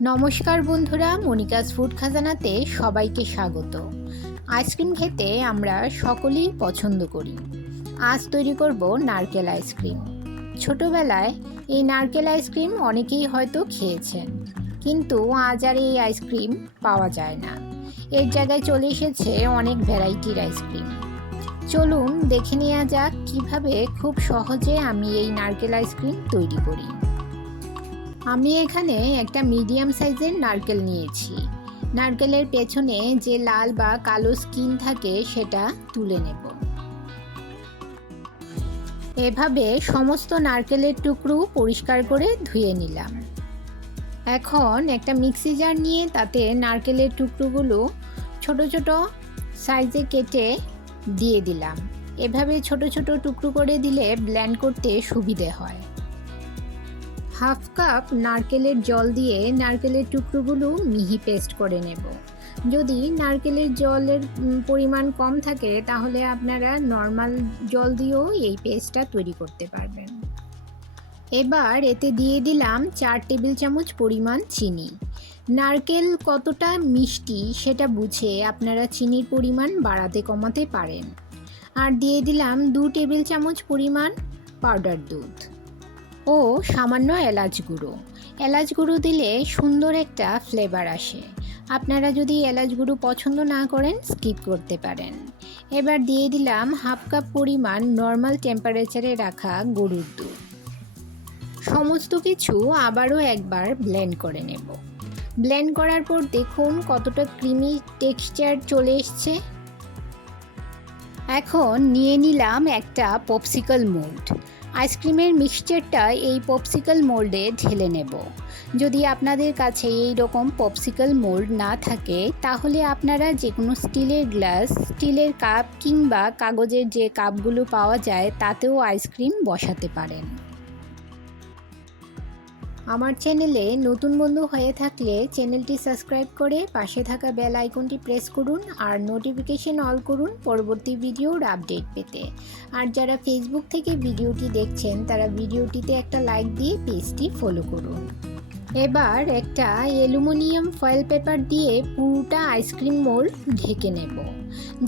নমস্কার বন্ধুরা, Monica's food খাজানাতে সবাইকে স্বাগত। আইসক্রিম খেতে আমরা সকলেই পছন্দ করি। আজ তৈরি করব নারকেল আইসক্রিম। ছোটবেলায় এই নারকেল আইসক্রিম অনেকেই হয়তো খেয়েছেন, কিন্তু আজ আর এই আইসক্রিম পাওয়া যায় না। এর জায়গায় চলে এসেছে অনেক ভ্যারাইটির আইসক্রিম। চলুন দেখে নেওয়া যাক কিভাবে খুব সহজে আমি এই নারকেল আইসক্রিম তৈরি করি। আমি এখানে একটা মিডিয়াম সাইজের নারকেল নিয়েছি। নারকেলের পেছনে যে লাল বা কালো স্কিন থাকে সেটা তুলে নেব। এভাবে সমস্ত নারকেলের টুকরো পরিষ্কার করে ধুয়ে নিলাম। এখন একটা মিক্সি জার নিয়ে তাতে নারকেলের টুকরোগুলো ছোট ছোট সাইজে কেটে দিয়ে দিলাম। এভাবে ছোট ছোট টুকরো করে দিলে ব্লেন্ড করতে সুবিধে হয়। হাফ কাপ নারকেলের জল দিয়ে নারকেলের টুকরোগুলো মিহি পেস্ট করে নেব। যদি নারকেলের জলের পরিমাণ কম থাকে তাহলে আপনারা নর্মাল জল দিয়েও এই পেস্টটা তৈরি করতে পারবেন। এবার এতে দিয়ে দিলাম 4 টেবিল চামচ পরিমাণ চিনি। নারকেল কতটা মিষ্টি সেটা বুঝে আপনারা চিনির পরিমাণ বাড়াতে কমাতে পারেন। আর দিয়ে দিলাম 2 টেবিল চামচ পরিমাণ পাউডার দুধ ও সামান্য এলাচ গুঁড়ো। এলাচ গুঁড়ো দিলে সুন্দর একটা ফ্লেভার আসে। আপনারা যদি এলাচ গুঁড়ো পছন্দ না করেন স্কিপ করতে পারেন। এবার দিয়ে দিলাম হাফ কাপ পরিমাণ নর্মাল টেম্পারেচারে রাখা গরুর দুধ। সমস্ত কিছু আবারও একবার ব্লেন্ড করে নেব। ব্লেন্ড করার পর দেখুন কতটা ক্রিমি টেক্সচার চলে এসছে। এখন নিয়ে নিলাম একটা পপসিকল মোল্ড। আইসক্রিমের মিক্সচারটা এই পপসিকল মোল্ডে ঢেলে নেব। যদি আপনাদের কাছে এই রকম পপসিকল মোল্ড না থাকে তাহলে আপনারা যে কোনো স্টিলের গ্লাস, স্টিলের কাপ কিংবা কাগজের যে কাপগুলো পাওয়া যায় তাতেও আইসক্রিম বসাতে পারেন। আমার চ্যানেলে নতুন বন্ধু হয়ে থাকলে চ্যানেলটি সাবস্ক্রাইব করে পাশে থাকা বেল আইকনটি প্রেস করুন আর নোটিফিকেশন অল করুন পরবর্তী ভিডিওর আপডেট পেতে। আর যারা ফেসবুক থেকে ভিডিওটি দেখছেন তারা ভিডিওটিতে একটা লাইক দিয়ে পেজটি ফলো করুন। এবার একটা অ্যালুমিনিয়াম ফয়েল পেপার দিয়ে পুরোটা আইসক্রিম মোল্ড ঢেকে নেব,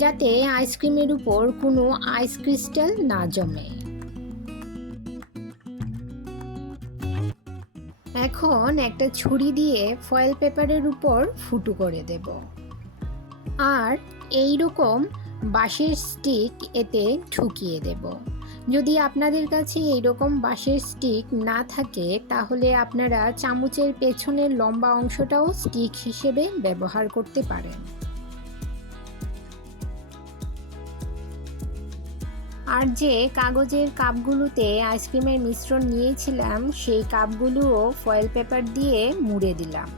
যাতে আইসক্রিমের উপর কোনো আইস ক্রিস্টাল না জমে। এখন একটা ছুরি দিয়ে ফয়েল পেপারের উপর ফুটো করে দেব। আর এই রকম বাঁশের স্টিক এতে ঢুকিয়ে দেব। যদি আপনাদের কাছে এই রকম বাঁশের স্টিক না থাকে তাহলে আপনারা চামচের পেছনের লম্বা অংশটাও স্টিক হিসেবে ব্যবহার করতে পারেন। আর যে কাগজের কাপগুলোতে আইসক্রিমের মিশ্রণ নিয়েছিলাম সেই কাপগুলোও ফয়েল পেপার দিয়ে মুড়ে দিলাম।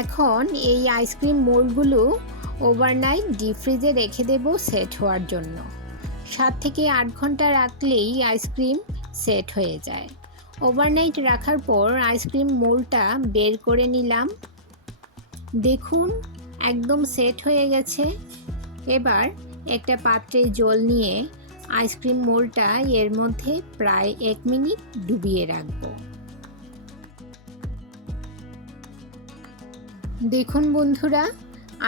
এখন এই আইসক্রিম মোল্ডগুলো ওভারনাইট ডিপ ফ্রিজে রেখে দেব সেট হওয়ার জন্য। 7 থেকে 8 ঘন্টা রাখলেই আইসক্রিম সেট হয়ে যায়। ওভারনাইট রাখার পর আইসক্রিম মোল্ডটা বের করে নিলাম। দেখুন একদম সেট হয়ে গেছে। এবার একটা পাত্রে জল নিয়ে আইসক্রিম মোল্ডটা এর মধ্যে প্রায় 1 মিনিট ডুবিয়ে রাখব। দেখুন বন্ধুরা,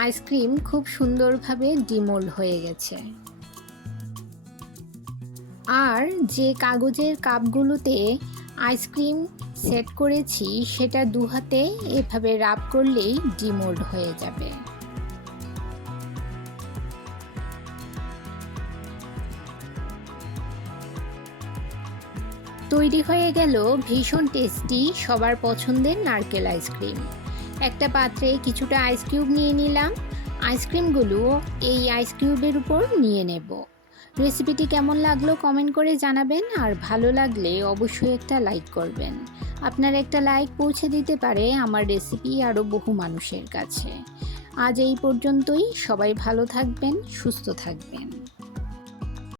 আইসক্রিম খুব সুন্দরভাবে ডিমোল্ড হয়ে গেছে। আর যে কাগজের কাপগুলোতে আইসক্রিম সেট করেছি সেটা 2 হাতে এভাবে রাব করলেই ডিমোল্ড হয়ে যাবে। তৈরি হয়ে গেল ভীষণ টেস্টি সবার পছন্দের নারকেল আইসক্রিম। একটা পাত্রে কিছুটা আইস কিউব নিয়ে নিলাম। আইসক্রিমগুলো এই আইস কিউবের উপর নিয়ে নেব। রেসিপিটি কেমন লাগলো কমেন্ট করে জানাবেন, আর ভালো লাগলে অবশ্যই একটা লাইক করবেন। আপনার একটা লাইক পৌঁছে দিতে পারে আমার রেসিপি আরও বহু মানুষের কাছে। আজ এই পর্যন্তই। সবাই ভালো থাকবেন, সুস্থ থাকবেন।